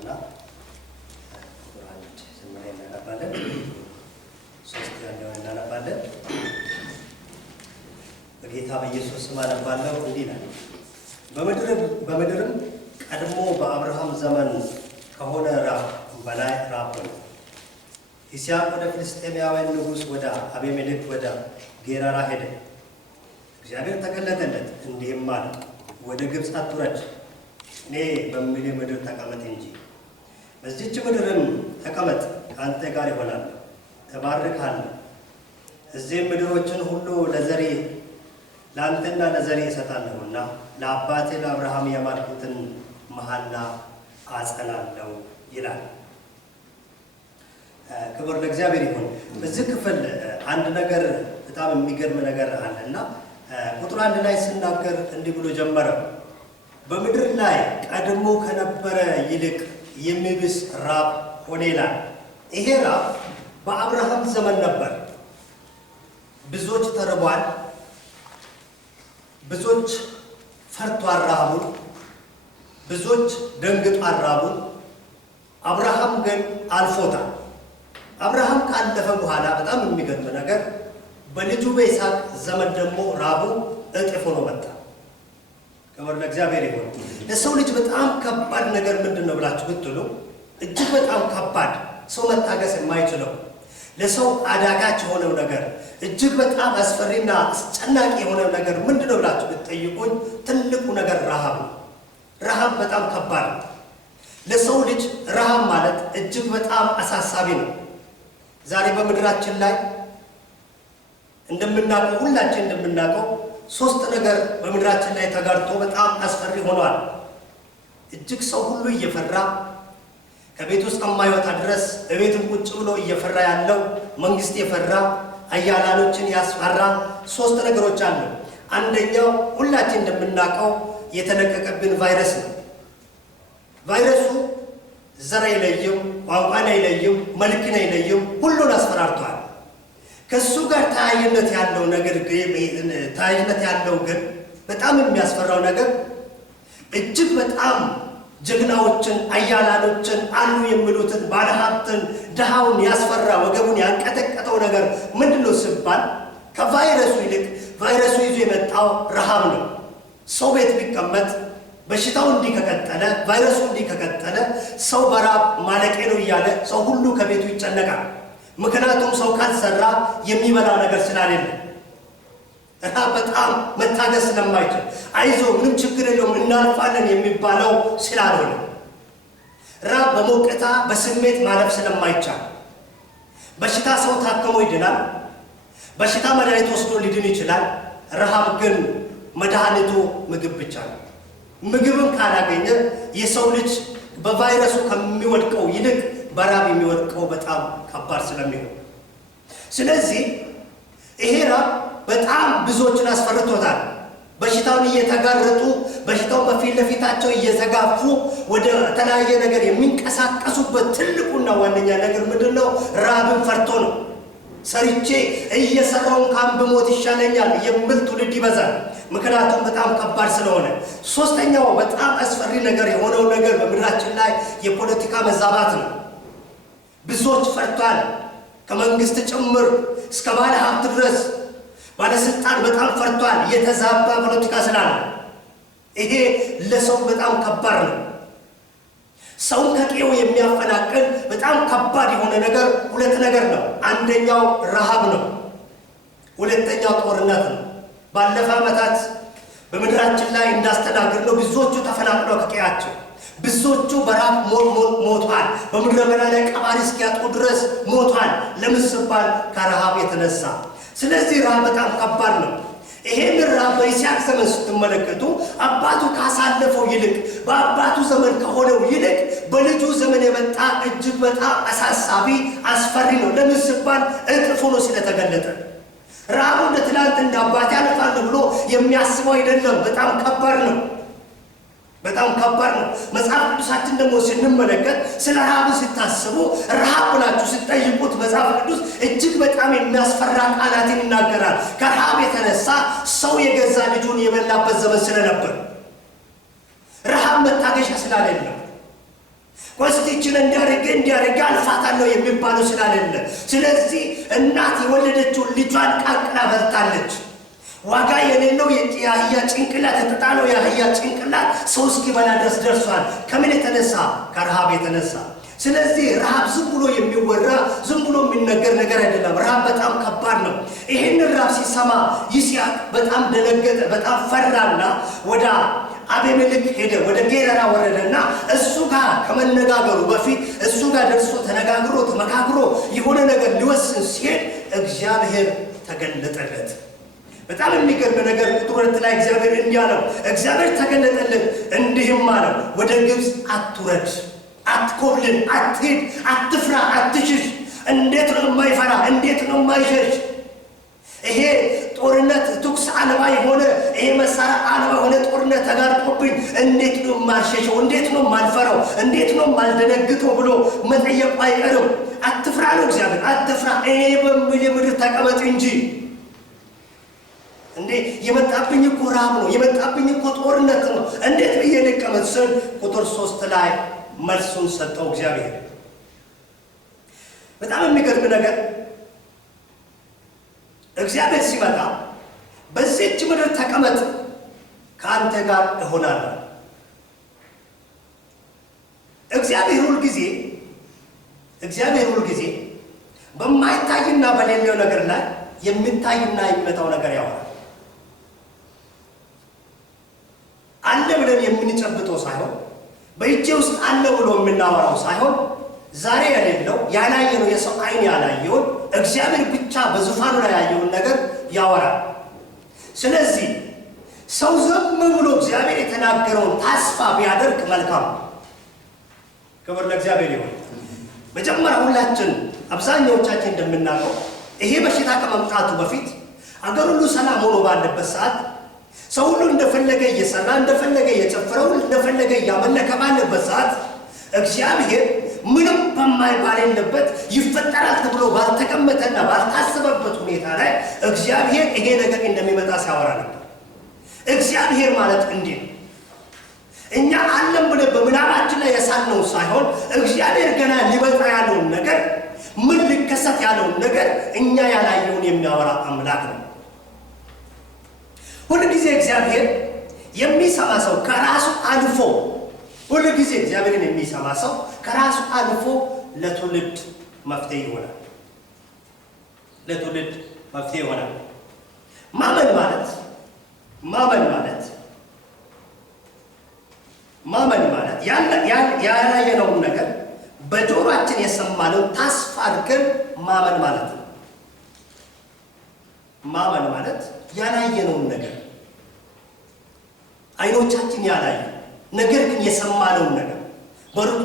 እንነሳና ቁርአን ዝምሬ እናነባለን። ሶስት ያለው እናነባለን። በጌታ በኢየሱስ ስም አነባለሁ። እንዲህ ይላል። በምድርም ቀድሞ በአብርሃም ዘመን ከሆነ ራብ በላይ ራብ ነው። ይስሐቅ ወደ ፍልስጤማውያን ንጉሥ ወደ አቤሜሌክ ወደ ጌራራ ሄደ። እግዚአብሔር ተገለጠለት እንዲህም አለ፣ ወደ ግብፅ አትውረድ፣ እኔ በምልህ ምድር ተቀመጥ እንጂ። በዚህች ምድርም ተቀመጥ፣ ከአንተ ጋር ይሆናል፣ እባርክሃለሁ። እዚህም ምድሮችን ሁሉ ለዘሬ ለአንተና ለዘሬ እሰጣለሁና ለአባቴ ለአብርሃም የማልኩትን መሐላ አጸናለሁ ይላል። ክብር ለእግዚአብሔር ይሁን። በዚህ ክፍል አንድ ነገር በጣም የሚገርም ነገር አለና ቁጥር 1 ላይ ሲናገር እንዲህ ብሎ ጀመረ። በምድር ላይ ቀድሞ ከነበረ ይልቅ የሚብስ ራብ ሆነ ይላል። ይሄ ራብ በአብርሃም ዘመን ነበር። ብዙዎች ተርቧል። ብዙዎች ፈርቷል ረሃቡን። ብዙዎች ደንግጧል ረሃቡን። አብርሃም ግን አልፎታል። አብርሃም ካለፈ በኋላ በጣም የሚገርም ነገር በልጁ በይስሐቅ ዘመን ደግሞ ራቡ እጥፍ ሆኖ መጣ። ክብር ለእግዚአብሔር ይሁን። ለሰው ልጅ በጣም ከባድ ነገር ምንድን ነው ብላችሁ ብትሉ እጅግ በጣም ከባድ ሰው መታገስ የማይችለው ለሰው አዳጋች የሆነው ነገር እጅግ በጣም አስፈሪና አስጨናቂ የሆነው ነገር ምንድን ነው ብላችሁ ብትጠይቁኝ ትልቁ ነገር ረሃብ ነው። ረሃብ በጣም ከባድ ነው። ለሰው ልጅ ረሃብ ማለት እጅግ በጣም አሳሳቢ ነው። ዛሬ በምድራችን ላይ እንደምናውቀው ሁላችን እንደምናውቀው ሶስት ነገር በምድራችን ላይ ተጋርጦ በጣም አስፈሪ ሆኗል። እጅግ ሰው ሁሉ እየፈራ ከቤት ውስጥ ከማይወጣ ድረስ በቤትም ቁጭ ብሎ እየፈራ ያለው መንግስት የፈራ አያላኖችን ያስፈራ ሶስት ነገሮች አሉ። አንደኛው ሁላችን እንደምናውቀው የተለቀቀብን ቫይረስ ነው። ቫይረሱ ዘር አይለይም፣ ቋንቋን አይለይም፣ መልክን አይለይም፣ ሁሉን አስፈራርቷል። ከሱ ጋር ተያያዥነት ያለው ግን በጣም የሚያስፈራው ነገር እጅግ በጣም ጀግናዎችን አያላኖችን አሉ የሚሉትን ባለሀብትን ድሃውን ያስፈራ ወገቡን ያንቀጠቀጠው ነገር ምንድነው ሲባል ከቫይረሱ ይልቅ ቫይረሱ ይዞ የመጣው ረሃብ ነው። ሰው ቤት ቢቀመጥ በሽታው እንዲህ ከቀጠለ ቫይረሱ እንዲህ ከቀጠለ ሰው በራብ ማለቄ ነው እያለ ሰው ሁሉ ከቤቱ ይጨነቃል። ምክንያቱም ሰው ካልሰራ የሚበላው ነገር ስላሌለ ረሃብ በጣም መታገስ ስለማይችል አይዞ ምንም ችግር የለውም እናልፋለን የሚባለው ስላልሆነ ረሃብ በሞቅታ በስሜት ማለፍ ስለማይቻል በሽታ ሰው ታክሞ ይድናል። በሽታ መድኃኒት ወስዶ ሊድን ይችላል። ረሃብ ግን መድኃኒቱ ምግብ ብቻ ነው። ምግብን ካላገኘ የሰው ልጅ በቫይረሱ ከሚወድቀው ይልቅ በራብ የሚወድቀው በጣም ከባድ ስለሚሆን ስለዚህ ይሄ ራብ በጣም ብዙዎችን አስፈርቶታል። በሽታውን እየተጋረጡ በሽታው በፊት ለፊታቸው እየተጋፉ ወደ ተለያየ ነገር የሚንቀሳቀሱበት ትልቁና ዋነኛ ነገር ምንድነው? ራብን ፈርቶ ነው። ሰርቼ እየሰራውን ካም በሞት ይሻለኛል የሚል ትውልድ ይበዛል። ምክንያቱም በጣም ከባድ ስለሆነ። ሶስተኛው በጣም አስፈሪ ነገር የሆነው ነገር በምድራችን ላይ የፖለቲካ መዛባት ነው። ብዙዎች ፈርቷል። ከመንግስት ጭምር እስከ ባለ ሀብት ድረስ ባለስልጣን በጣም ፈርቷል። የተዛባ ፖለቲካ ስላለ ይሄ ለሰው በጣም ከባድ ነው። ሰው ከቀዬው የሚያፈናቅል በጣም ከባድ የሆነ ነገር ሁለት ነገር ነው። አንደኛው ረሃብ ነው። ሁለተኛው ጦርነት ነው። ባለፈ ዓመታት በምድራችን ላይ እንዳስተናገርነው ብዙዎቹ ተፈናቅለው ከቀያቸው ብዙዎቹ በራብ ሞቷል። በምድረ በዳ ላይ ቀባሪ እስኪያጡ ድረስ ሞቷል። ለምን ሲባል ከረሃብ የተነሳ። ስለዚህ ረሃብ በጣም ከባድ ነው። ይሄን ረሃብ በይስሐቅ ዘመን ስትመለከቱ አባቱ ካሳለፈው ይልቅ በአባቱ ዘመን ከሆነው ይልቅ በልጁ ዘመን የመጣ እጅግ በጣም አሳሳቢ አስፈሪ ነው። ለምን ሲባል እጥፍ ሆኖ ስለተገለጠ ረሃቡ እንደ ትናንት እንደ አባቴ ያልፋል ብሎ የሚያስበው አይደለም። በጣም ከባድ ነው። በጣም ከባድ ነው። መጽሐፍ ቅዱሳችን ደግሞ ስንመለከት ስለ ረሃብ ሲታስቡ ረሃብ ብላችሁ ሲጠይቁት መጽሐፍ ቅዱስ እጅግ በጣም የሚያስፈራ ቃላትን ይናገራል። ከረሃብ የተነሳ ሰው የገዛ ልጁን የበላበት ዘመን ስለነበር ረሃብ መታገሻ ስላሌለው ወስቲችን እንዲያረጋ አልፋታለሁ የሚባለው ስላልለ ስለዚህ እናት የወለደችው ልጇን ቃቅላ በልታለች። ዋጋ የሌለው የአህያ ጭንቅላት የተጣለው የአህያ ጭንቅላት ሰው እስኪበላ ድረስ ደርሷል። ከምን የተነሳ? ከረሃብ የተነሳ። ስለዚህ ረሃብ ዝም ብሎ የሚወራ ዝም ብሎ የሚነገር ነገር አይደለም። ረሃብ በጣም ከባድ ነው። ይህን ረሃብ ሲሰማ ይስሐቅ በጣም ደነገጠ፣ በጣም ፈራና ወደ አቤሜሌክ ሄደ። ወደ ጌራራ ወረደና እሱ ጋር ከመነጋገሩ በፊት እሱ ጋር ደርሶ ተነጋግሮ ተመካክሮ የሆነ ነገር ሊወስን ሲሄድ እግዚአብሔር ተገለጠለት። በጣም የሚገርም ነገር ቁጥር 2 ላይ እግዚአብሔር እንዲህ አለው። እግዚአብሔር ተገለጠለት እንዲህም አለው፣ ወደ ግብፅ አትውረድ፣ አትኮብልል፣ አትሂድ፣ አትፍራ፣ አትሽሽ። እንዴት ነው የማይፈራ? እንዴት ነው የማይሸሽ? ይሄ ጦርነት ተኩስ አልባ የሆነ ይሄ መሳሪያ አልባ የሆነ ጦርነት ተጋርጦብኝ እንዴት ነው የማልሸሸው? እንዴት ነው የማልፈራው? እንዴት ነው የማልደነግጠው ብሎ መጠየቁ አይቀርም። አትፍራ ነው እግዚአብሔር። አትፍራ፣ እኔ በምል ምድር ተቀመጥ እንጂ። እንዴ የመጣብኝ እኮ ረሃብ ነው፣ የመጣብኝ እኮ ጦርነት ነው፣ እንዴት ብዬ ልቀመጥ ስል ቁጥር 3 ላይ መልሱን ሰጠው እግዚአብሔር። በጣም የሚገርም ነገር እግዚአብሔር ሲመጣ በዚህች ምድር ተቀመጥ፣ ከአንተ ጋር እሆናለሁ። እግዚአብሔር ሁል ጊዜ በማይታይና በሌለው ነገር ላይ የሚታይና የሚመጣው ነገር ያወራል። አለ ብለን የምንጨብጠው ሳይሆን በእጄ ውስጥ አለ ብሎ የምናወራው ሳይሆን ዛሬ የሌለው ያላየነው የሰው አይን ያላየውን እግዚአብሔር ብቻ በዙፋኑ ላይ ያየውን ነገር ያወራል። ስለዚህ ሰው ዝም ብሎ እግዚአብሔር የተናገረውን ተስፋ ቢያደርግ መልካም። ክብር ለእግዚአብሔር ይሁን። መጀመሪያ ሁላችን አብዛኛዎቻችን እንደምናውቀው ይሄ በሽታ ከመምጣቱ በፊት አገር ሁሉ ሰላም ሆኖ ባለበት ሰዓት ሰው ሁሉ እንደፈለገ እየሰራ እንደፈለገ እየጨፈረ እንደፈለገ እያመለከ ባለበት ሰዓት እግዚአብሔር ምንም በማይባልበት ይፈጠራል ተብሎ ባልተቀመጠና ባልታሰበበት ሁኔታ ላይ እግዚአብሔር ይሄ ነገር እንደሚመጣ ሲያወራ ነበር። እግዚአብሔር ማለት እንዲህ እኛ አለም ብለን በምናባችን ላይ ያሳልነው ሳይሆን እግዚአብሔር ገና ሊመጣ ያለውን ነገር ምን ሊከሰት ያለውን ነገር እኛ ያላየውን የሚያወራ አምላክ ነው። ሁሉ ጊዜ እግዚአብሔር የሚሰማ ሰው ከራሱ አልፎ ሁሉ ጊዜ እግዚአብሔርን የሚሰማ ሰው ከራሱ አልፎ ለትውልድ መፍትሄ ይሆናል። ለትውልድ መፍትሄ ይሆናል። ማመን ማለት ያላየነውን ነገር በጆሮአችን የሰማነውን ተስፋ አድርገን ማመን ማለት ነው። ማመን ማለት ያላየነውን ነገር አይኖቻችን ያላዩ ነገር ግን የሰማነውን ነገር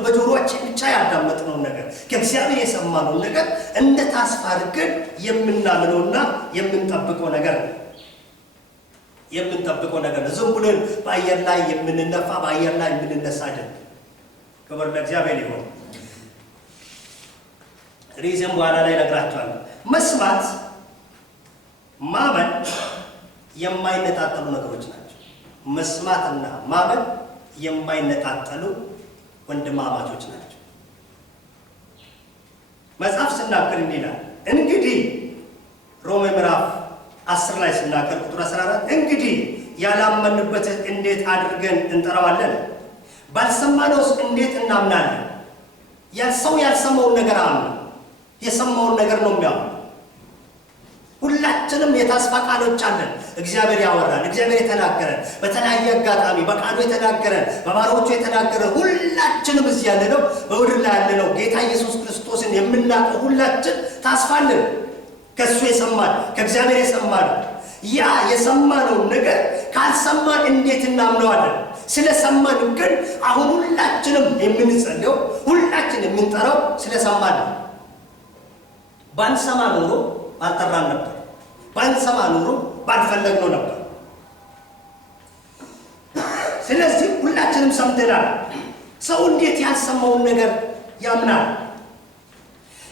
በጆሮአችን ብቻ ያዳመጥነውን ነገር ከእግዚአብሔር የሰማነውን ነገር እንደ ተስፋ አድርገን የምናምነውና የምንጠብቀው ነገር ነው። ዝም ብለን በአየር ላይ የምንነፋ በአየር ላይ የምንነሳ አይደለም። ክብር ለእግዚአብሔር ይሁን። ሪዝም በኋላ ላይ እነግራቸዋለሁ። መስማት ማመን የማይነጣጠሉ ነገሮች ናቸው። መስማትና ማመን የማይነጣጠሉ ወንድማማቾች ናቸው። መጽሐፍ ሲናገር ይላል እንግዲህ ሮሜ ምዕራፍ 10 ላይ ሲናገር ቁጥር 14 እንግዲህ ያላመንበት እንዴት አድርገን እንጠራዋለን? ባልሰማነውስ እንዴት እናምናለን? ሰው ያልሰማውን ነገር አምነ የሰማውን ነገር ነው የሚያምነው። ሁላችንም የተስፋ ቃሎች አለን። እግዚአብሔር ያወራል፣ እግዚአብሔር የተናገረን በተለያየ አጋጣሚ በቃሉ የተናገረን በባሮቹ የተናገረን ሁላችንም እዚህ ያለነው በምድር ላይ ያለነው ጌታ ኢየሱስ ክርስቶስን የምናውቀው ሁላችን ተስፋ አለን። ከሱ የሰማን ከእግዚአብሔር የሰማን ያ የሰማነው ነገር ካልሰማን እንዴት እናምነዋለን? ስለሰማን ግን አሁን ሁላችንም የምንጸልየው ሁላችን የምንጠራው ስለሰማን ነው። ባንሰማ ኖሮ ባልጠራን ነበር። ባንሰማ ኖሮ ባልፈለግነው ነበር። ስለዚህ ሁላችንም ሰምተናል። ሰው እንዴት ያልሰማውን ነገር ያምናል?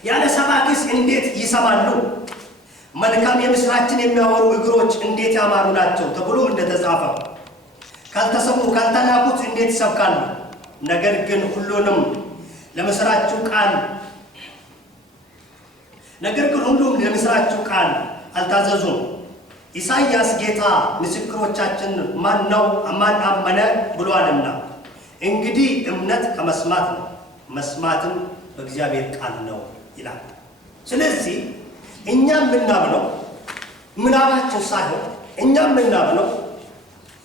ያለ ሰባኪስ እንዴት ይሰማሉ? መልካም የምስራችን የሚያወሩ እግሮች እንዴት ያማሩ ናቸው ተብሎ እንደተጻፈው ካልተሰሙ ካልተላኩት እንዴት ይሰብካሉ? ነገር ግን ሁሉንም ለምስራችሁ ቃል ነገር ግን ሁሉም ለምስራችሁ ቃል አልታዘዙም። ኢሳይያስ ጌታ ምስክሮቻችን ማን አመነ ብሏልና እንግዲህ እምነት ከመስማት ነው፣ መስማትም በእግዚአብሔር ቃል ነው ይላል። ስለዚህ እኛም የምናምነው ምናባችን ሳይሆን እኛም የምናምነው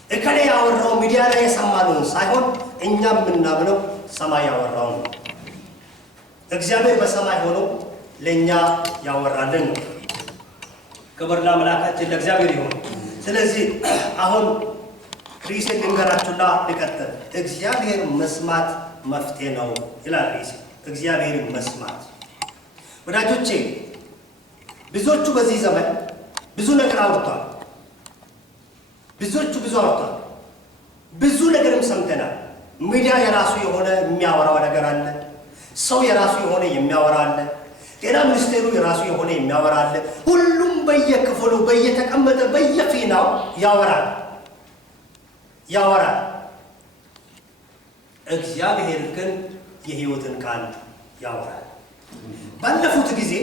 እከሌ ያወራው ሚዲያ ላይ የሰማነውን ሳይሆን እኛም የምናምነው ሰማይ ያወራው ነው። እግዚአብሔር በሰማይ ሆኖ ለኛ ያወራልን ነው። ክብር ለአምላካችን ለእግዚአብሔር ይሁን። ስለዚህ አሁን ርዕሴ ልንገራችሁና ልቀጥል። እግዚአብሔር መስማት መፍትሄ ነው ይላል ርዕሴ። እግዚአብሔር መስማት። ወዳጆቼ ብዙዎቹ በዚህ ዘመን ብዙ ነገር አውርቷል። ብዙዎቹ ብዙ አውርቷል። ብዙ ነገርም ሰምተናል። ሚዲያ የራሱ የሆነ የሚያወራው ነገር አለ። ሰው የራሱ የሆነ የሚያወራ አለ። ጤና ሚኒስቴሩ የራሱ የሆነ የሚያወራ አለ። ሁሉም በየክፍሉ በየተቀመጠ በየፊናው ያወራል። እግዚአብሔር ግን የሕይወትን ቃል ያወራል። ባለፉት ጊዜ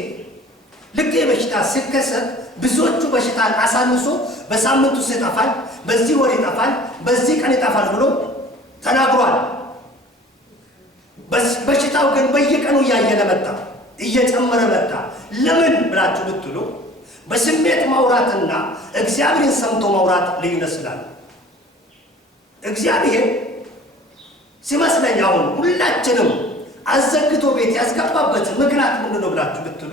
ልክ በሽታ ሲከሰት ብዙዎቹ በሽታን አሳንሶ በሳምንቱ ውስጥ ይጠፋል፣ በዚህ ወር ይጠፋል፣ በዚህ ቀን ይጠፋል ብሎ ተናግሯል። በሽታው ግን በየቀኑ እያየለ መጣ፣ እየጨመረ መጣ። ለምን ብላችሁ ብትሉ በስሜት ማውራትና እግዚአብሔርን ሰምቶ ማውራት ልዩነት ስላለ እግዚአብሔር ሲመስለኝ አሁን ሁላችንም አዘግቶ ቤት ያስገባበት ምክንያት ምንድን ነው ብላችሁ ብትሉ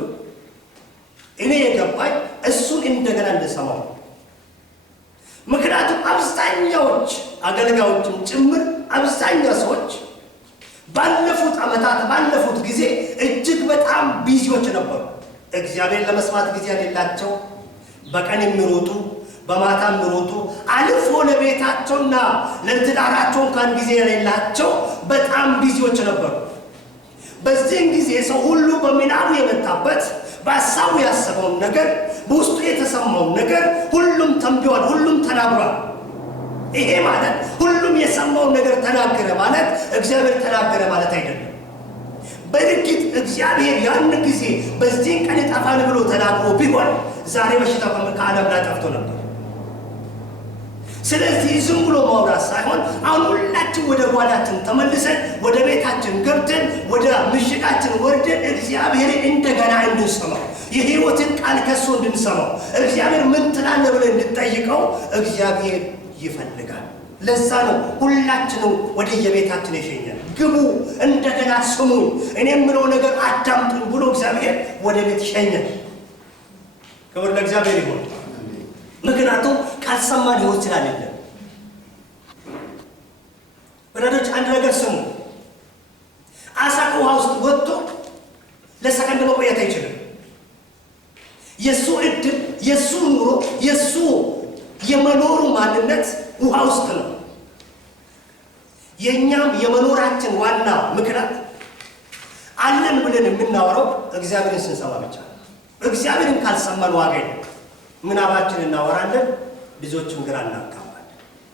እኔ የገባኝ እሱን እንደገና እንድሰማው። ምክንያቱም አብዛኛዎች አገልጋዮችም ጭምር አብዛኛው ሰዎች ባለፉት ዓመታት ባለፉት ጊዜ እጅግ በጣም ቢዚዎች ነበሩ። እግዚአብሔር ለመስማት ጊዜ የሌላቸው፣ በቀን የሚሮጡ በማታ የሚሮጡ አልፎ ለቤታቸውና ለትዳራቸው እንኳን ጊዜ የሌላቸው በጣም ቢዚዎች ነበሩ። በዚህን ጊዜ ሰው ሁሉ በምናቡ የመጣበት በሀሳቡ ያሰበውን ነገር በውስጡ የተሰማውን ነገር ሁሉም ተንብዮአል፣ ሁሉም ተናግሯል። ይሄ ማለት ሁሉም የሰማውን ነገር ተናገረ ማለት እግዚአብሔር ተናገረ ማለት አይደለም። በእርግጥ እግዚአብሔር ያን ጊዜ በዚህን ቀን ይጠፋል ብሎ ተናግሮ ቢሆን ዛሬ በሽታ ከዓለም ላይ ጠፍቶ ነበር። ስለዚህ ዝም ብሎ ማውራት ሳይሆን አሁን ሁላችን ወደ ጓዳችን ተመልሰን ወደ ቤታችን ገብተን ወደ ምሽጋችን ወርደን እግዚአብሔርን እንደገና እንድንሰማው የሕይወትን ቃል ከሱ እንድንሰማው እግዚአብሔር ምን ትላለህ ብለን እንድንጠይቀው እግዚአብሔር ይፈልጋል። ለዛ ነው ሁላችንም ወደ የቤታችን የሸኘን። ግቡ፣ እንደገና ስሙኝ፣ እኔ የምለው ነገር አዳምጡኝ ብሎ እግዚአብሔር ወደ ቤት ሸኘን። ክብር ለእግዚአብሔር ይሁን። ምክንያቱም ካልሰማን ሕይወት ስላሌለን። ወዳጆች አንድ ነገር ስሙ። አሳ ከውሃ ውስጥ ወጥቶ ለሰከንድ መቆየት አይችልም። የሱ እድል፣ የሱ ኑሮ፣ የሱ የመኖሩ ማንነት ውሃ ውስጥ ነው። የኛም የመኖራችን ዋና ምክንያት አለን ብለን የምናወራው እግዚአብሔርን ስንሰማ ብቻ ነው። እግዚአብሔርን ካልሰማን ዋጋ የለም። ምናባችን እናወራለን፣ ብዙዎችም ግራ እናጋባለን።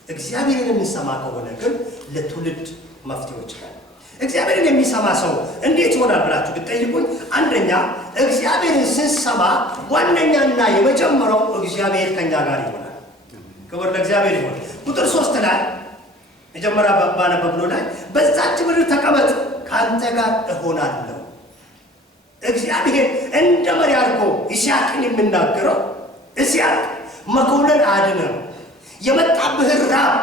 እግዚአብሔርን የምንሰማ ከሆነ ግን ለትውልድ መፍትሄዎች ይችላል። እግዚአብሔርን የሚሰማ ሰው እንዴት ይሆናል ብላችሁ ብትጠይቁኝ፣ አንደኛ እግዚአብሔርን ስንሰማ ዋነኛና የመጀመሪያው እግዚአብሔር ከኛ ጋር ይሆናል። ክብር ለእግዚአብሔር ይሁን። ቁጥር 3 ላይ መጀመሪያ ባነበብነው ላይ በዛች ምድር ተቀመጥ ከአንተ ጋር እሆናለሁ። እግዚአብሔር እንደ መሪ አድርጎ ይስሐቅን የሚናገረው ይስሐቅ መኮንን አድነው የመጣብህን ራብ፣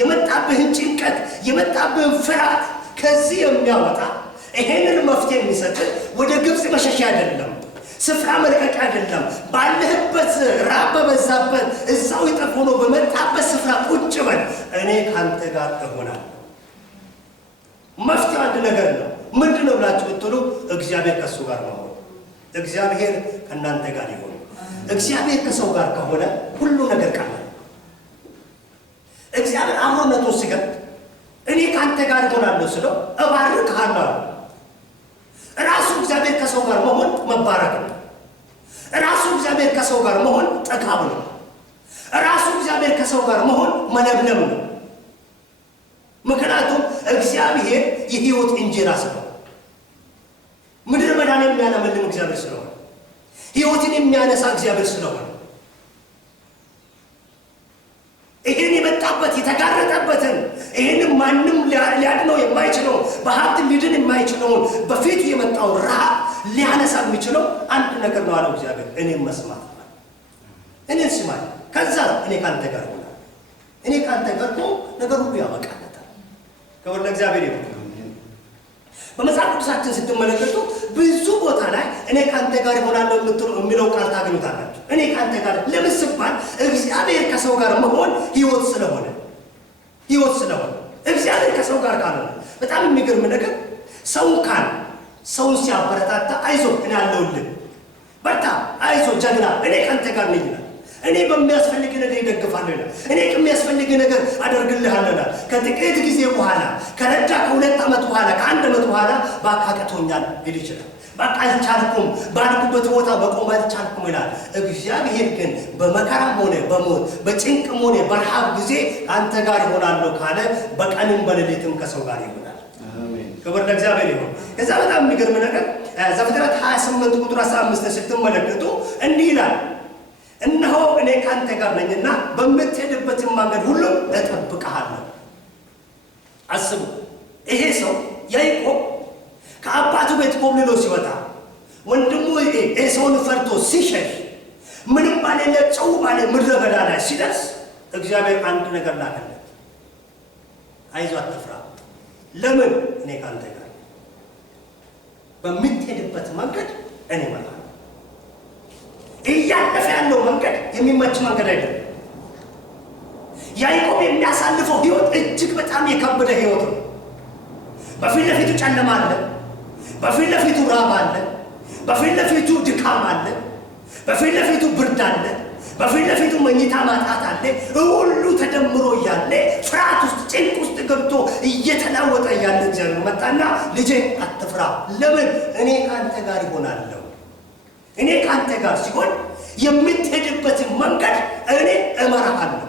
የመጣብህን ጭንቀት፣ የመጣብህን ፍርሃት ከዚህ የሚያወጣ ይሄንን መፍትሄ የሚሰጥ ወደ ግብፅ መሸሻ አይደለም፣ ስፍራ መልቀቅ አይደለም። ባለህበት ራብ በበዛበት እዛው ይጠፍ ሆኖ በመጣበት ስፍራ ቁጭ በል፣ እኔ ካንተ ጋር እሆናለሁ። መፍትሄ አንድ ነገር ነው። ምንድን ነው ብላችሁ ብትሉ እግዚአብሔር ከእሱ ጋር መሆን። እግዚአብሔር ከእናንተ ጋር ይሆን። እግዚአብሔር ከሰው ጋር ከሆነ ሁሉ ነገር ቀላል። እግዚአብሔር አብሮነቱን ሲገልጥ እኔ ካንተ ጋር እሆናለሁ ስለው እባርክሃለሁ። ራሱ እግዚአብሔር ከሰው ጋር መሆን መባረክ ነው። ራሱ እግዚአብሔር ከሰው ጋር መሆን ጠቃሚ ነው። ራሱ እግዚአብሔር ከሰው ጋር መሆን መለምለም ነው። ምክንያቱም እግዚአብሔር የሕይወት እንጀራ ስለሆነ አዝመራን የሚያለመልም እግዚአብሔር ስለሆነ፣ ሕይወትን የሚያነሳ እግዚአብሔር ስለሆነ ይህን የመጣበት የተጋረጠበትን ይህንም ማንም ሊያድነው የማይችለው በሀብት ሊድን የማይችለውን በፊቱ የመጣው ረሃብ ሊያነሳ የሚችለው አንድ ነገር ነው አለው እግዚአብሔር። እኔም መስማት ነው። እኔን ስማኝ፣ ከዛ እኔ ካንተ ጋር ሆናለሁ። እኔ ካንተ ጋር ነገር ሁሉ ያበቃለታል። ክብር ለእግዚአብሔር ይሁን። በመጽሐፍ ቅዱሳችን ስትመለከቱ ብዙ ቦታ ላይ እኔ ካንተ ጋር ሆናለሁ የሚለው ቃል ታገኙታላችሁ። እኔ ካንተ ጋር ለምን ሲባል እግዚአብሔር ከሰው ጋር መሆን ሕይወት ስለሆነ እግዚአብሔር ከሰው ጋር ካልሆነ በጣም የሚገርም ነገር ሰውን ሲያበረታታ አይዞ እኔ አለሁልህ፣ በርታ፣ አይዞ ጀግና፣ እኔ ካንተ ጋር ነኝ ይላል። እኔ በሚያስፈልግ ነገር ይደግፋለሁ ይላል። እኔ ከሚያስፈልግ ነገር አደርግልሃለሁ ይላል። ከጥቂት ጊዜ በኋላ ከረዳ ከ2 ዓመት በኋላ ከ1 ዓመት በኋላ ባካቀቶኛል ሊል ይችላል። በቃ አልቻልኩም፣ ባልኩበት ቦታ መቆም አልቻልኩም ይላል። እግዚአብሔር ግን በመከራም ሆነ በሞት በጭንቅም ሆነ በረሃብ ጊዜ አንተ ጋር ይሆናለሁ ካለ በቀንም በሌሊትም ከሰው ጋር ይሆናል። ክብር ለእግዚአብሔር ይሁን። ከዛ በጣም የሚገርም ነገር ዘፍጥረት 28 ቁጥር 15 ስትመለከቱ እንዲህ ይላል፣ እነሆ እኔ ካንተ ጋር ነኝና በምትሄድበትን መንገድ ሁሉ እጠብቅሃለሁ። አስቡ፣ ይሄ ሰው ያዕቆብ ከአባቱ ቤት ኮብልሎ ሲወጣ ወንድሙ ኤሳውን ፈርቶ ሲሸሽ ምንም ባሌለ ጨው ባለ ምድረ በዳ ላይ ሲደርስ እግዚአብሔር አንድ ነገር ላከለት። አይዞህ አትፍራ፣ ለምን እኔ ካንተ ጋር በምትሄድበት መንገድ እኔ እመራለሁ። እያለፈ ያለው መንገድ የሚመች መንገድ አይደለም። ያዕቆብ የሚያሳልፈው ሕይወት እጅግ በጣም የከበደ ሕይወት ነው። በፊት ለፊቱ ጨለማ አለ፣ በፊት ለፊቱ ራብ አለ፣ በፊት ለፊቱ ድካም አለ፣ በፊት ለፊቱ ብርድ አለ፣ በፊት ለፊቱ መኝታ ማጣት አለ። ሁሉ ተደምሮ እያለ ፍርሃት ውስጥ ጭንቅ ውስጥ ገብቶ እየተናወጠ እያለ እግዚአብሔር መጣና ልጄ አትፍራ፣ ለምን እኔ ካንተ ጋር ይሆናለሁ። እኔ ካንተ ጋር ሲሆን የምትሄድበትን መንገድ እኔ እመራሃለሁ፣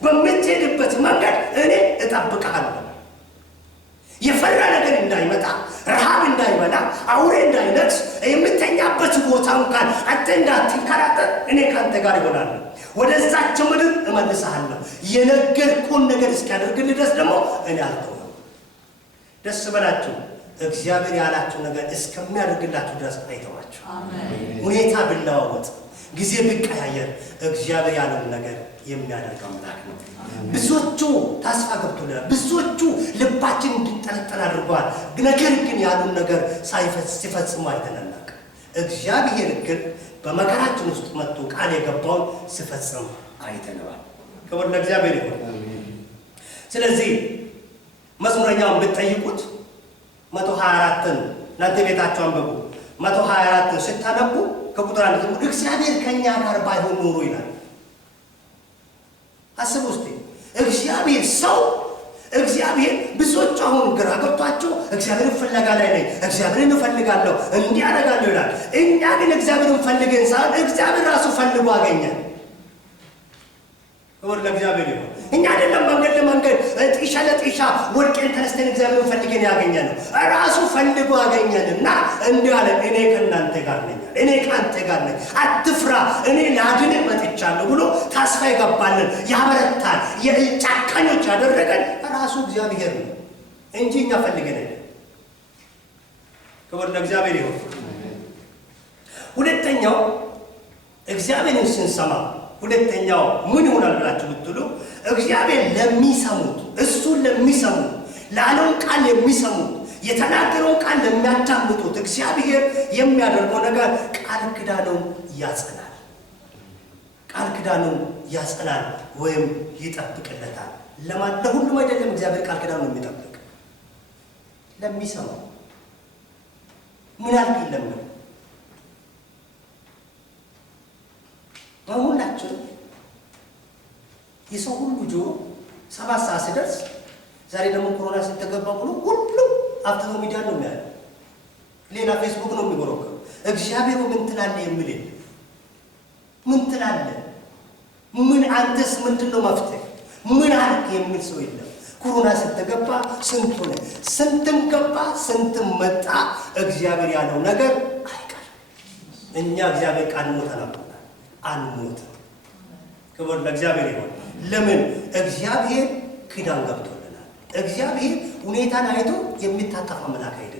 በምትሄድበት መንገድ እኔ እጠብቅሃለሁ። የፈራ ነገር እንዳይመጣ፣ ረሃብ እንዳይበላ፣ አውሬ እንዳይነክስ፣ የምተኛበት ቦታ እንኳን አንተ እንዳትንከራተት እኔ ካንተ ጋር ይሆናለሁ። ወደዛች ምድር እመልስሃለሁ። የነገርኩህን ነገር እስኪያደርግልህ ድረስ ደግሞ እኔ አልተውህም። ደስ በላችሁ፣ እግዚአብሔር ያላችሁ ነገር እስከሚያደርግላችሁ ድረስ አይተዋችሁ። ሁኔታ ቢለዋወጥ፣ ጊዜ ቢቀያየር እግዚአብሔር ያለውን ነገር የሚያደርግ አምላክ ነው። ብዙዎቹ ተስፋ ገብቶልናል። ብዙዎቹ ልባችን እንዲጠለጠል አድርጓል። ነገር ግን ያሉን ነገር ሲፈጽሙ አይተናናቅ። እግዚአብሔር ግን በመከራችን ውስጥ መጥቶ ቃል የገባውን ሲፈጽም አይተነዋል። ክብር ለእግዚአብሔር ይሁን። ስለዚህ መዝሙረኛውን ብትጠይቁት 124ን እናንተ ቤታችሁ አንብቡ። 124ን ስታነቡ ከቁጥር 1 ጀምሮ እግዚአብሔር ከኛ ጋር ባይሆን ኖሮ ይላል። አስቡ እስቲ እግዚአብሔር ብዙዎች አሁን ግራ ገብቷቸው እግዚአብሔርን ፍለጋ ላይ ነኝ፣ እግዚአብሔርን እፈልጋለሁ፣ እንዲህ አደርጋለሁ ይላል። እኛ ግን እግዚአብሔርን ፈልገን ሳይሆን እግዚአብሔር ራሱ ፈልጎ አገኘን። ክብር ለእግዚአብሔር ይሁን። እኛ አይደለም መንገድ ለመንገድ ጢሻ ለጢሻ ወድቀን ተነስተን እግዚአብሔርን ፈልገን ያገኘነው፣ ራሱ ፈልጎ አገኘንና እንዲህ አለ፣ እኔ ከእናንተ ጋር ነኝ፣ እኔ ካንተ ጋር ነኝ፣ አትፍራ፣ እኔ ላድንህ መጥቻለሁ ብሎ ተስፋ ይገባልን፣ ያበረታል፣ የጫካኞች ያደረገን ራሱ እግዚአብሔር ነው እንጂ እኛ ፈልገን አይደለም። ክብር ለእግዚአብሔር ይሁን። ሁለተኛው እግዚአብሔርን ስንሰማ ሁለተኛው ምን ይሆናል ብላችሁ ብትሉ እግዚአብሔር ለሚሰሙት፣ እሱን ለሚሰሙት፣ ላለውን ቃል የሚሰሙት፣ የተናገረውን ቃል ለሚያዳምጡት እግዚአብሔር የሚያደርገው ነገር ቃል ኪዳኑን ያጸናል። ቃል ኪዳኑን ያጸናል ወይም ይጠብቅለታል። ለሁሉም አይደለም እግዚአብሔር ቃል ኪዳኑን የሚጠብቅ ለሚሰማው ምን ያህል ለምን ሁላችን የሰው ሁሉ ጆሮ 7 ሰዓት ሲደርስ ዛሬ ደግሞ ኮሮና ሲተገባ ብሎ ሁሉም አፍተው ሚዲያ ነው የሚያለው፣ ሌላ ፌስቡክ ነው የሚጎረገው። እግዚአብሔር ምን ትላለህ የሚል ምን ትላለህ፣ ምን አንተስ ምንድነው መፍትሄ፣ ምን አልክ የሚል ሰው የለም። ኮሮና ስትገባ ስንት ሆነ፣ ስንትም ገባ፣ ስንትም መጣ። እግዚአብሔር ያለው ነገር አይቀርም። እኛ እግዚአብሔር ቃል ሞተናል፣ አንሞትም። ክብር ለእግዚአብሔር ይሁን። ለምን? እግዚአብሔር ኪዳን ገብቶልናል። እግዚአብሔር ሁኔታን አይቶ የሚታጠፋ አምላክ አይደለም።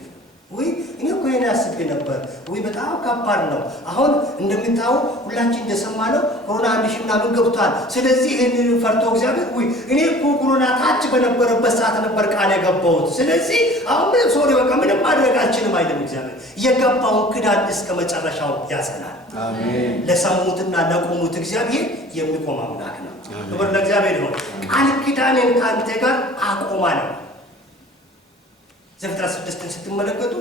ወይ እኔ እኮ ይሄን አስቤ ነበር፣ ወይ በጣም ከባድ ነው። አሁን እንደምታው ሁላችን እንደሰማነው ኮሮና 1000 ምናምን ገብቷል። ስለዚህ ይሄንን ፈርቶ እግዚአብሔር ወይ እኔ እኮ ኮሮና ታች በነበረበት ሰዓት ነበር ቃል የገባሁት፣ ስለዚህ አሁን ምን ሶሪ በቃ ምንም ማድረግ አልችልም አይደለም። እግዚአብሔር የገባውን ኪዳን እስከ መጨረሻው ያጸናል። አሜን። ለሰሙትና ለቆሙት እግዚአብሔር የሚቆም አምላክ ነው። ክብር ለእግዚአብሔር ይሁን። ቃል ኪዳኔን ካንተ ጋር አቆማለሁ። ዘፍጥረት 6ን ስትመለከቱ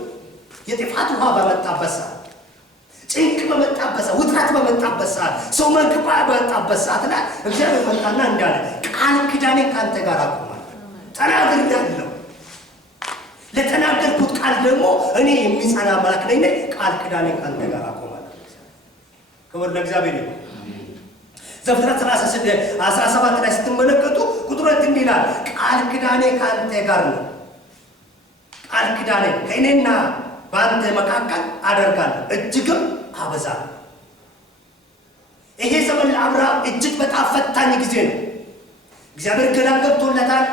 የጥፋት ውሃ በመጣበት ሰዓት፣ ጭንቅ በመጣበት ሰዓት፣ ውጥረት በመጣበት ሰዓት፣ ሰው መንክባ በመጣበት ሰዓት ላይ እግዚአብሔር መጣና እንዳለ ቃል ኪዳኔን ካንተ ጋር አቆማለሁ። ተናግሬአለሁ። ለተናገርኩት ቃል ደግሞ እኔ የሚጸና አምላክ ነኝ። ቃል ኪዳኔን ካንተ ጋር አቆማለሁ። ክብር ለእግዚአብሔር ይሁን። ዘፍጥረት 17 ላይ ስትመለከቱ ቁጥር 2 እንዲህ ይላል፣ ቃል ኪዳኔ ካንተ ጋር ነው፣ ቃል ኪዳኔ ከእኔና በአንተ መካከል አደርጋለሁ፣ እጅግም አበዛለሁ። ይሄ ዘመን ለአብርሃም እጅግ በጣም ፈታኝ ጊዜ ነው። እግዚአብሔር ኪዳን ገብቶለታል።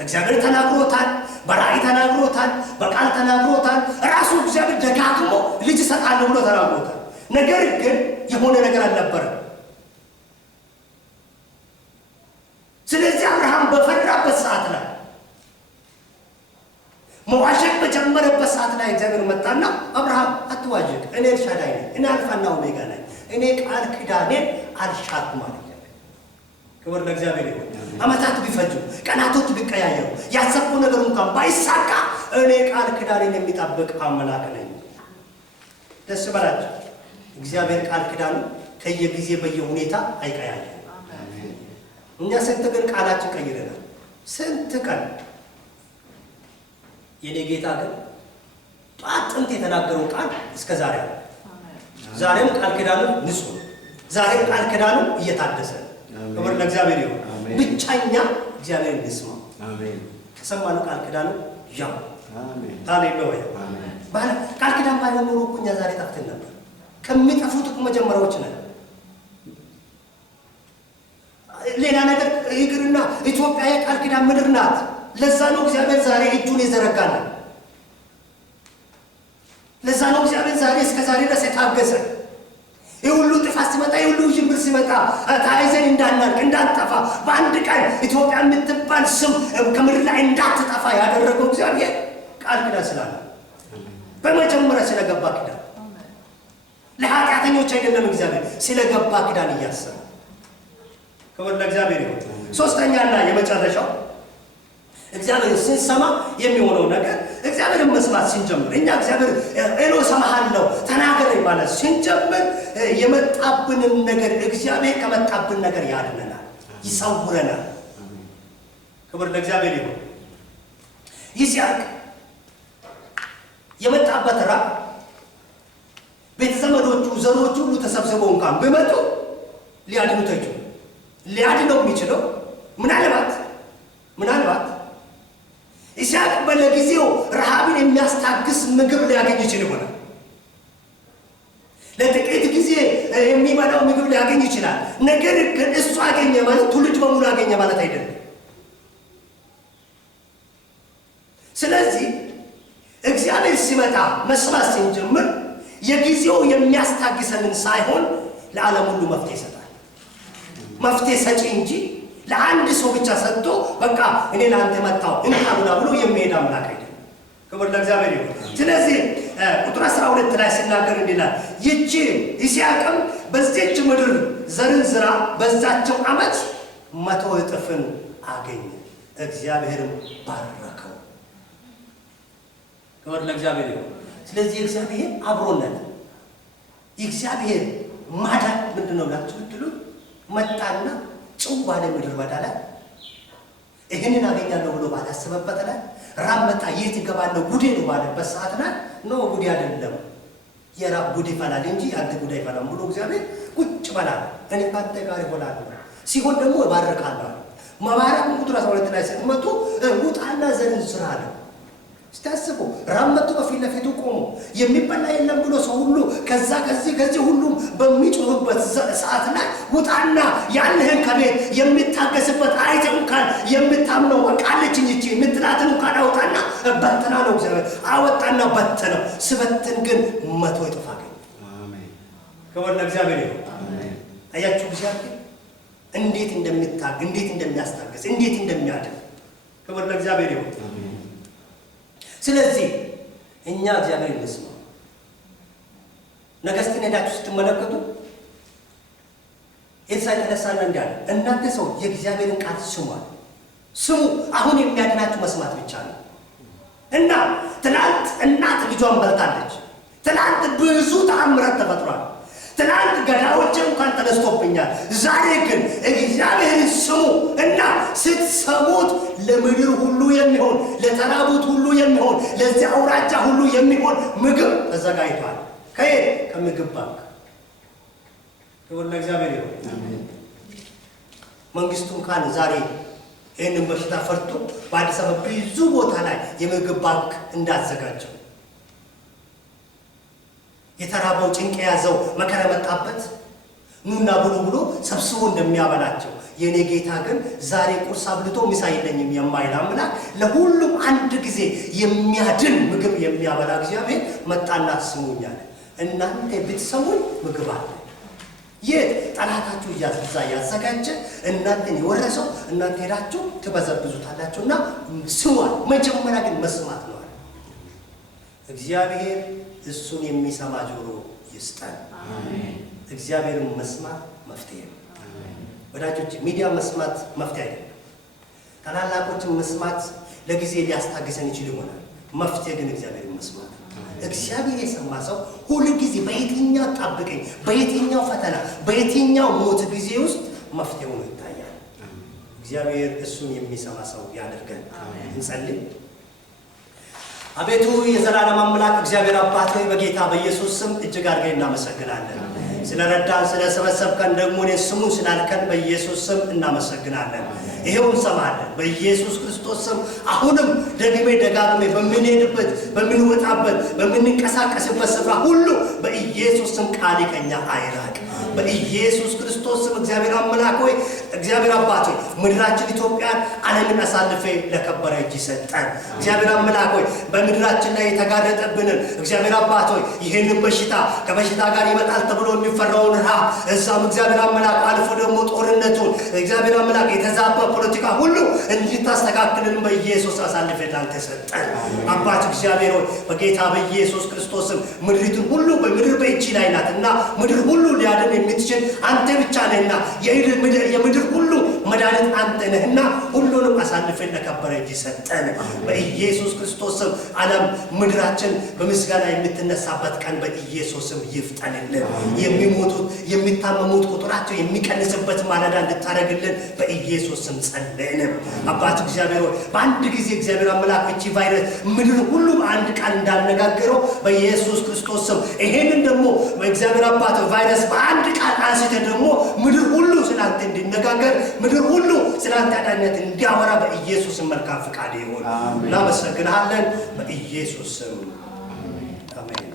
እግዚአብሔር ተናግሮታል፣ በራእይ ተናግሮታል፣ በቃል ተናግሮታል። ራሱ እግዚአብሔር ደጋግሞ ልጅ እሰጣለሁ ብሎ ተናግሮታል። ነገር ግን የሆነ ነገር አልነበረም። ስለዚህ አብርሃም በፈራበት ሰዓት ላይ መዋሸት በጀመረበት ሰዓት ላይ እግዚአብሔር መጣና አብርሃም አትዋሽቅ፣ እኔ ኤልሻዳይ ነኝ፣ እኔ አልፋና ኦሜጋ ነኝ፣ እኔ ቃል ኪዳኔን አልሻርኩም አለ። ክብር ለእግዚአብሔር ይሁን። ዓመታት ቢፈጁ፣ ቀናቶች ቢቀያየሩ፣ ያሰብኩ ነገር እንኳን ባይሳካ እኔ ቃል ኪዳኔን የሚጠብቅ አምላክ ነኝ። ደስ በላችሁ። እግዚአብሔር ቃል ኪዳኑ ከየጊዜ በየሁኔታ አይቀያየርም። እኛ ስንት ግን ቃላችን ቀይረናል። ስንት ቀን የኔ ጌታ ግን ጧት ጥንት የተናገረው ቃል እስከ ዛሬ ነው። ዛሬም ቃል ኪዳኑ ንጹህ ነው። ዛሬም ቃል ኪዳኑ እየታደሰ ነው። ክብር ለእግዚአብሔር ይሁን። ብቻኛ እግዚአብሔር እንስማ። አሜን። ከሰማነው ቃል ኪዳኑ ያው አሜን። ሃሌሉያ። ባለ ቃል ኪዳን ባይኖር ኖሮ እኛ ዛሬ ጠፍተን ነበር። ከሚጠፉት መጀመሪያዎች ነን። ሌላ ነገር ይቅርና ኢትዮጵያ የቃል ኪዳን ምድር ናት። ለዛ ነው እግዚአብሔር ዛሬ እጁን የዘረጋልን። ለዛ ነው እግዚአብሔር ዛሬ እስከ ዛሬ ድረስ የታገሰ። የሁሉ ጥፋት ሲመጣ፣ የሁሉ ሽብር ሲመጣ ተያይዘን እንዳናልቅ እንዳንጠፋ፣ በአንድ ቀን ኢትዮጵያ የምትባል ስም ከምድር ላይ እንዳትጠፋ ያደረገው እግዚአብሔር ቃል ኪዳን ስላለ በመጀመሪያ ስለገባ ኪዳን ለኃጢአተኞች አይደለም። እግዚአብሔር ስለገባ ኪዳን እያሰበ ክብር ለእግዚአብሔር ይሁን። ሶስተኛና የመጨረሻው እግዚአብሔር ስንሰማ የሚሆነው ነገር እግዚአብሔርን መስማት ስንጀምር እኛ እግዚአብሔር ኤሎ ሰማሃለሁ ተናገረኝ ማለት ስንጀምር የመጣብንን ነገር እግዚአብሔር ከመጣብን ነገር ያድነናል፣ ይሰውረናል። ክብር ለእግዚአብሔር ይሁን። ይስሐቅ የመጣበት ራብ ቤተ ዘመዶቹ ዘሮቹ ሁሉ ተሰብስበው እንኳን ቢመጡ ሊያድኑት አይችሉም። ሊያድነው የሚችለው ምናልባት ይስሐቅ በለጊዜው ረሃብን የሚያስታግስ ምግብ ሊያገኝ ይችል ይሆናል። ለጥቂት ጊዜ የሚበላው ምግብ ሊያገኝ ይችላል። ነገር ግን እሱ አገኘ ማለት ትውልድ በሙሉ አገኘ ማለት አይደለም። ስለዚህ እግዚአብሔር ሲመጣ መስማት ስንጀምር የጊዜው የሚያስታግሰንን ሳይሆን ለዓለም ሁሉ መፍትሄ ይሰጣል። መፍትሄ ሰጪ እንጂ ለአንድ ሰው ብቻ ሰጥቶ በቃ እኔ ለአንተ መጣሁ እንካ ብሎ የሚሄድ አምላክ አይደለም። ክብር ለእግዚአብሔር ይሁን። ስለዚህ ቁጥር 12 ላይ ሲናገር እንዲላል ይቺ ይስሐቅም በዚህች ምድር ዘርን ዝራ፣ በዛቸው ዓመት 100 እጥፍን አገኘ፣ እግዚአብሔርም ባረከው። ክብር ለእግዚአብሔር ይሁን። ስለዚህ እግዚአብሔር አብሮነት የእግዚአብሔር ማዳን ምንድን ነው ብላችሁ ብትሉ መጣና ጭው ባለ ምድር በዳ ላይ ይህንን አገኛለሁ ብሎ ባላሰበበት ላይ ራብ መጣ። የት እገባለሁ ጉዴ ነው ባለበት ሰዓት ላይ ኖ ጉዴ አይደለም የራብ ጉዴ ይፈላል እንጂ አንተ ጉዴ አይፈላም ብሎ እግዚአብሔር ቁጭ በላ እኔ ካንተ ጋር እሆናለሁ ሲሆን ደግሞ እባርካለሁ። መባረክን ቁጥር 12 ላይ ስትመጡ ውጣና ዘርን ዝራ አለ። ስታስቡ ራመቱ በፊት ለፊቱ ቆሞ የሚበላ የለም ብሎ ሰው ሁሉ ከዚህ ሁሉም በሚጮህበት ሰዓት ላይ ውጣና ያለህን ከቤት የሚታገስበት አይተም ካል የምታምነው ቃልችን እቺ ምትላትን እንኳን አውጣና በተና ነው እግዚአብሔር አወጣና በተነው። ስበትን ግን 100 እጥፍ አገኘ። አሜን። ከወለ እግዚአብሔር ይሁን። አሜን። አያችሁ እግዚአብሔር እንዴት እንደሚያስታግስ እንዴት እንደሚያድን። ከወለ እግዚአብሔር ይሁን። አሜን። ስለዚህ እኛ እግዚአብሔር ይመስገን ነገስትን ሄዳችሁ ስትመለከቱ ኤልሳዕ ተነሳና እንዲህ አለ፣ እናንተ ሰው የእግዚአብሔርን ቃል ስሙ። አሁን የሚያድናችሁ መስማት ብቻ ነው። እና ትናንት እናት ልጇን በልታለች። ትናንት ብዙ ተአምራት ተፈጥሯል። ትናንት ገዳዮች እንኳን ተነስቶብኛል። ዛሬ ግን እግዚአብሔርን ስሙ እና ስትሰሙት ለምድር ሁሉ የሚሆን ለተራቡት ሁሉ የሚሆን ለዚህ አውራጃ ሁሉ የሚሆን ምግብ ተዘጋጅቷል። ከየት? ከምግብ ባንክ። ክብር ለእግዚአብሔር ይሁን። መንግስቱን ካን ዛሬ ይህንን በሽታ ፈርቶ በአዲስ አበባ ብዙ ቦታ ላይ የምግብ ባንክ እንዳዘጋጀው የተራበው ጭንቅ የያዘው መከራ መጣበት ኑና ብሉ ብሎ ሰብስቦ እንደሚያበላቸው የኔ ጌታ ግን ዛሬ ቁርስ አብልቶ ምሳ የለኝም የማይል አምላክ ለሁሉም አንድ ጊዜ የሚያድን ምግብ የሚያበላ እግዚአብሔር መጣና ስሙኛል። እናንተ ብትሰሙኝ ምግብ አለ። ጠላታችሁ እያዛ ያዘጋጀ እናንተን የወረሰው እናንተ ሄዳችሁ ትበዘብዙታላችሁና ስሟል። መጀመሪያ ግን መስማት ነው። እግዚአብሔር እሱን የሚሰማ ጆሮ ይስጠን። አሜን። እግዚአብሔርን መስማት መፍትሄ ነው። ወዳጆች ሚዲያ መስማት መፍትሄ አይደለም። ታላላቆችን መስማት ለጊዜ ሊያስታግሰን ይችል ይሆናል። መፍትሄ ግን እግዚአብሔርን መስማት። እግዚአብሔር የሰማ ሰው ሁሉ ጊዜ በየትኛው ጣብቀኝ በየትኛው ፈተና በየትኛው ሞት ጊዜ ውስጥ መፍትሄ ሆኖ ይታያል። እግዚአብሔር እሱን የሚሰማ ሰው ያደርገን። እንጸልይ። አቤቱ የዘላለም አምላክ እግዚአብሔር አባት ሆይ በጌታ በኢየሱስ ስም እጅግ አድርገን እናመሰግናለን። ስለረዳን ስለሰበሰብከን ደግሞ ስሙን ስላልከን በኢየሱስ ስም እናመሰግናለን። ይሄው እንሰማለን በኢየሱስ ክርስቶስ ስም። አሁንም ደጋግሜ በምንሄድበት በምንወጣበት በምንንቀሳቀስበት ስፍራ ሁሉ በኢየሱስ ስም ቃል ከኛ አይራቅ። በኢየሱስ ክርስቶስ ስም እግዚአብሔር አምላክ ሆይ እግዚአብሔር አባት ሆይ ምድራችን ኢትዮጵያን ዓለምን አሳልፈ ለከበረ እጅ ሰጠን። እግዚአብሔር አምላክ ሆይ በምድራችን ላይ የተጋረጠብንን እግዚአብሔር አባት ሆይ ይሄንን በሽታ ከበሽታ ጋር ይመጣል ተብሎ የሚፈራውን ረሃብ እዛም እግዚአብሔር አምላክ አልፎ ደግሞ ጦርነቱን እግዚአብሔር አምላክ የተዛባ ፖለቲካ ሁሉ እንድታስተካክልን በኢየሱስ አሳልፈ ላንተ ሰጠን። አባት እግዚአብሔር ሆይ በጌታ በኢየሱስ ክርስቶስ ስም ምድሪቱን ሁሉ በምድር በእጅ ላይ ናትና ምድር ሁሉ ሊያድን የምትችል አንተ ብቻ ነህና የምድር ሁሉ መድኃኒት አንተ ነህና ሁሉንም አሳልፈን ለከበረ እጅ ሰጠን። በኢየሱስ ክርስቶስ ስም ዓለም ምድራችን በምስጋና የምትነሳበት ቀን በኢየሱስ ስም ይፍጠንልን። የሚሞቱት የሚታመሙት ቁጥራቸው የሚቀንስበት ማለዳ እንድታደርግልን በኢየሱስ ስም ጸለይን። አባት እግዚአብሔር ሆይ በአንድ ጊዜ እግዚአብሔር አምላክ እቺ ቫይረስ ምድር ሁሉ በአንድ ቃል እንዳነጋገረው በኢየሱስ ክርስቶስ ስም ይሄንን ደግሞ እግዚአብሔር አባት ቫይረስ በአንድ ቃል አንስተ ደግሞ ምድር ሁሉ ስላንተ እንዲነጋገር ምድር ሁሉ ስላንተ አዳኝነት እንዲያወራ በኢየሱስ ስም መልካም ፈቃድ ይሁን። እናመሰግናለን በኢየሱስ ስም አሜን።